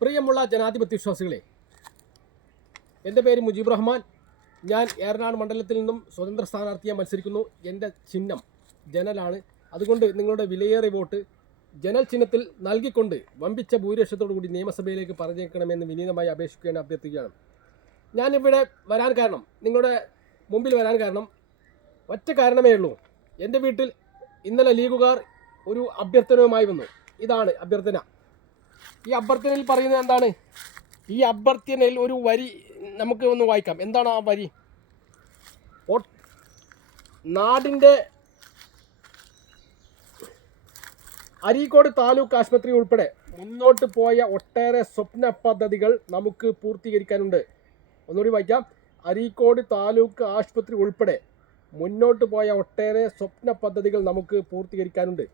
പ്രിയമുള്ള ജനാധിപത്യ വിശ്വാസികളെ, എൻ്റെ പേര് മുജീബ് റഹ്മാൻ. ഞാൻ ഏറനാട് മണ്ഡലത്തിൽ നിന്നും സ്വതന്ത്ര സ്ഥാനാർത്ഥിയായി മത്സരിക്കുന്നു. എൻ്റെ ചിഹ്നം ജനലാണ്. അതുകൊണ്ട് നിങ്ങളുടെ വിലയേറിയ വോട്ട് ജനൽ ചിഹ്നത്തിൽ നൽകിക്കൊണ്ട് വമ്പിച്ച ഭൂരിപക്ഷത്തോടു കൂടി നിയമസഭയിലേക്ക് പറഞ്ഞേക്കണമെന്ന് വിനീതമായി അപേക്ഷിക്കുകയാണ്, അഭ്യർത്ഥിക്കുകയാണ്. ഞാനിവിടെ വരാൻ കാരണം, നിങ്ങളുടെ മുമ്പിൽ വരാൻ കാരണം ഒറ്റ കാരണമേ ഉള്ളൂ. എൻ്റെ വീട്ടിൽ ഇന്നലെ ലീഗുകാർ ഒരു അഭ്യർത്ഥനയുമായി വന്നു. ഇതാണ് അഭ്യർത്ഥന. ഈ അഭ്യർത്ഥനയിൽ പറയുന്നത് എന്താണ്? ഈ അഭ്യർത്ഥനയിൽ ഒരു വരി നമുക്ക് ഒന്ന് വായിക്കാം. എന്താണ് ആ വരി? നാടിൻ്റെ അരീക്കോട് താലൂക്ക് ആശുപത്രി ഉൾപ്പെടെ മുന്നോട്ട് പോയ ഒട്ടേറെ സ്വപ്ന പദ്ധതികൾ നമുക്ക് പൂർത്തീകരിക്കാനുണ്ട്. ഒന്നുകൂടി വായിക്കാം. അരീക്കോട് താലൂക്ക് ആശുപത്രി ഉൾപ്പെടെ മുന്നോട്ട് പോയ ഒട്ടേറെ സ്വപ്ന പദ്ധതികൾ നമുക്ക് പൂർത്തീകരിക്കാനുണ്ട്.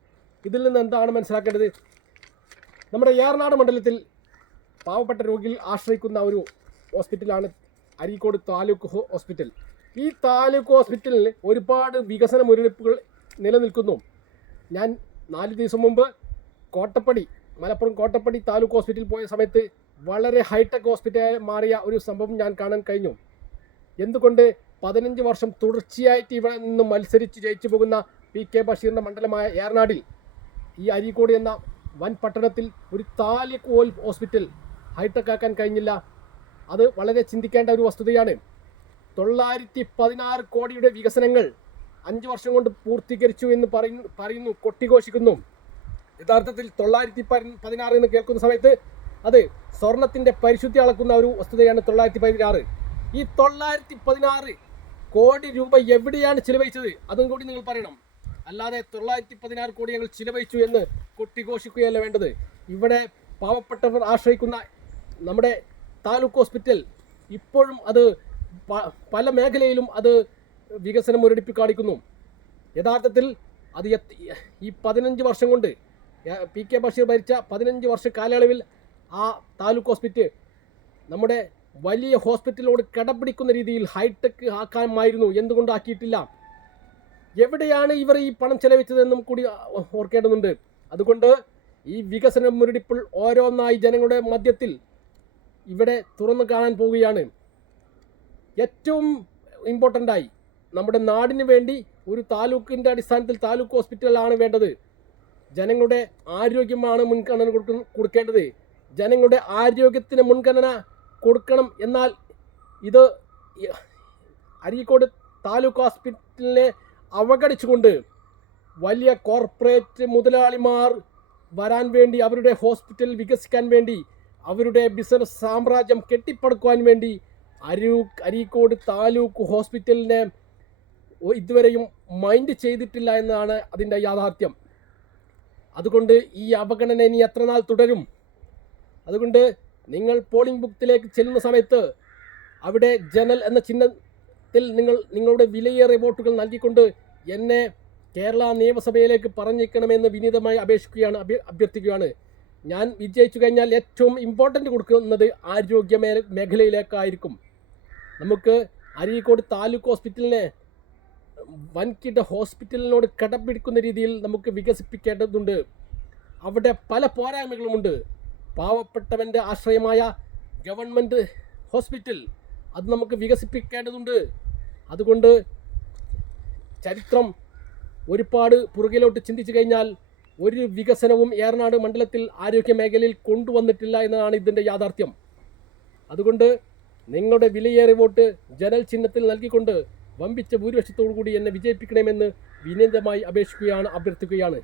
ഇതിൽ നിന്ന് എന്താണ് മനസ്സിലാക്കേണ്ടത്? നമ്മുടെ ഏറനാട് മണ്ഡലത്തിൽ പാവപ്പെട്ട രോഗികൾ ആശ്രയിക്കുന്ന ഒരു ഹോസ്പിറ്റലാണ് അരീക്കോട് താലൂക്ക് ഹോസ്പിറ്റൽ. ഈ താലൂക്ക് ഹോസ്പിറ്റലിൽ ഒരുപാട് വികസന മുരടിപ്പുകൾ നിലനിൽക്കുന്നു. ഞാൻ 4 ദിവസം മുമ്പ് മലപ്പുറം കോട്ടപ്പടി താലൂക്ക് ഹോസ്പിറ്റലിൽ പോയ സമയത്ത് വളരെ ഹൈടെക് ഹോസ്പിറ്റലായി മാറിയ ഒരു സംഭവം ഞാൻ കാണാൻ കഴിഞ്ഞു. എന്തുകൊണ്ട് 15 വർഷം തുടർച്ചയായിട്ട് ഇവിടെ നിന്ന് മത്സരിച്ച് ജയിച്ചു പോകുന്ന PK ബഷീറിൻ്റെ മണ്ഡലമായ ഏറനാടിൽ ഈ അരീക്കോട് എന്ന വൻ പട്ടണത്തിൽ ഒരു താലൂക്ക് ഹോസ്പിറ്റൽ ഹൈടെക് ആക്കാൻ കഴിഞ്ഞില്ല? അത് വളരെ ചിന്തിക്കേണ്ട ഒരു വസ്തുതയാണ്. 916 കോടിയുടെ വികസനങ്ങൾ 5 വർഷം കൊണ്ട് പൂർത്തീകരിച്ചു എന്ന് പറയുന്നു, കൊട്ടിഘോഷിക്കുന്നു. യഥാർത്ഥത്തിൽ 916 എന്ന് കേൾക്കുന്ന സമയത്ത് അത് സ്വർണത്തിൻ്റെ പരിശുദ്ധി അളക്കുന്ന ഒരു വസ്തുതയാണ് 916. ഈ 916 കോടി രൂപ എവിടെയാണ് ചിലവഴിച്ചത്? അതും കൂടി നിങ്ങൾ പറയണം. അല്ലാതെ 916 കോടി ഞങ്ങൾ ചിലവഴിച്ചു എന്ന് കൊട്ടിഘോഷിക്കുകയല്ല വേണ്ടത്. ഇവിടെ പാവപ്പെട്ടവർ ആശ്രയിക്കുന്ന നമ്മുടെ താലൂക്ക് ഹോസ്പിറ്റൽ ഇപ്പോഴും അത് പല മേഖലയിലും അത് വികസനം മുരടിപ്പ് കാണിക്കുന്നു. യഥാർത്ഥത്തിൽ അത് ഈ 15 വർഷം കൊണ്ട് PK ബഷീർ ഭരിച്ച 15 വർഷ കാലയളവിൽ ആ താലൂക്ക് ഹോസ്പിറ്റൽ നമ്മുടെ വലിയ ഹോസ്പിറ്റലോട് കിടപിടിക്കുന്ന രീതിയിൽ ഹൈടെക് ആക്കാമായിരുന്നു. എന്തുകൊണ്ട് ആക്കിയിട്ടില്ല? എവിടെയാണ് ഇവർ ഈ പണം ചെലവഴിച്ചതെന്നും കൂടി ഓർക്കേണ്ടതുണ്ട്. അതുകൊണ്ട് ഈ വികസന മുരടിപ്പിൽ ഓരോന്നായി ജനങ്ങളുടെ മധ്യത്തിൽ ഇവിടെ തുറന്നു കാണാൻ പോവുകയാണ്. ഏറ്റവും ഇമ്പോർട്ടൻ്റായി നമ്മുടെ നാടിന് വേണ്ടി ഒരു താലൂക്കിൻ്റെ അടിസ്ഥാനത്തിൽ താലൂക്ക് ഹോസ്പിറ്റലാണ് വേണ്ടത്. ജനങ്ങളുടെ ആരോഗ്യമാണ് മുൻഗണന കൊടുക്കേണ്ടത്. ജനങ്ങളുടെ ആരോഗ്യത്തിന് മുൻഗണന കൊടുക്കണം. എന്നാൽ ഇത് അരീക്കോട് താലൂക്ക് ഹോസ്പിറ്റലിനെ അവഗണിച്ചുകൊണ്ട് വലിയ കോർപ്പറേറ്റ് മുതലാളിമാർ വരാൻ വേണ്ടി, അവരുടെ ഹോസ്പിറ്റൽ വികസിക്കാൻ വേണ്ടി, അവരുടെ ബിസിനസ് സാമ്രാജ്യം കെട്ടിപ്പടുക്കുവാൻ വേണ്ടി അരീക്കോട് താലൂക്ക് ഹോസ്പിറ്റലിനെ ഇതുവരെയും മൈൻഡ് ചെയ്തിട്ടില്ല എന്നതാണ് അതിൻ്റെ യാഥാർത്ഥ്യം. അതുകൊണ്ട് ഈ അവഗണന ഇനി എത്ര നാൾ തുടരും? അതുകൊണ്ട് നിങ്ങൾ പോളിംഗ് ബൂത്തിലേക്ക് ചെല്ലുന്ന സമയത്ത് അവിടെ ജനൽ എന്ന ചിഹ്നത്തിൽ നിങ്ങളുടെ വിലയേറിയ വോട്ടുകൾ നൽകിക്കൊണ്ട് എന്നെ കേരള നിയമസഭയിലേക്ക് പറഞ്ഞേക്കണമെന്ന് വിനീതമായി അഭ്യർത്ഥിക്കുകയാണ്. ഞാൻ വിജയിച്ചു കഴിഞ്ഞാൽ ഏറ്റവും ഇമ്പോർട്ടൻ്റ് കൊടുക്കുന്നത് ആരോഗ്യ മേഖലയിലേക്കായിരിക്കും. നമുക്ക് അരീക്കോട് താലൂക്ക് ഹോസ്പിറ്റലിനെ വൻകിട ഹോസ്പിറ്റലിനോട് കടപിടിക്കുന്ന രീതിയിൽ നമുക്ക് വികസിപ്പിക്കേണ്ടതുണ്ട്. അവിടെ പല പോരായ്മകളുമുണ്ട്. പാവപ്പെട്ടവൻ്റെ ആശ്രയമായ ഗവൺമെൻറ് ഹോസ്പിറ്റൽ അത് നമുക്ക് വികസിപ്പിക്കേണ്ടതുണ്ട്. അതുകൊണ്ട് ചരിത്രം ഒരുപാട് പുറകിലോട്ട് ചിന്തിച്ചു കഴിഞ്ഞാൽ ഒരു വികസനവും ഏറനാട് മണ്ഡലത്തിൽ ആരോഗ്യ മേഖലയിൽ കൊണ്ടുവന്നിട്ടില്ല എന്നതാണ് ഇതിൻ്റെ യാഥാർത്ഥ്യം. അതുകൊണ്ട് നിങ്ങളുടെ വിലയേറിയ വോട്ട് ജനൽ ചിഹ്നത്തിൽ നൽകിക്കൊണ്ട് വമ്പിച്ച ഭൂരിപക്ഷത്തോടു കൂടി എന്നെ വിജയിപ്പിക്കണമെന്ന് വിനീതമായി അഭ്യർത്ഥിക്കുകയാണ്.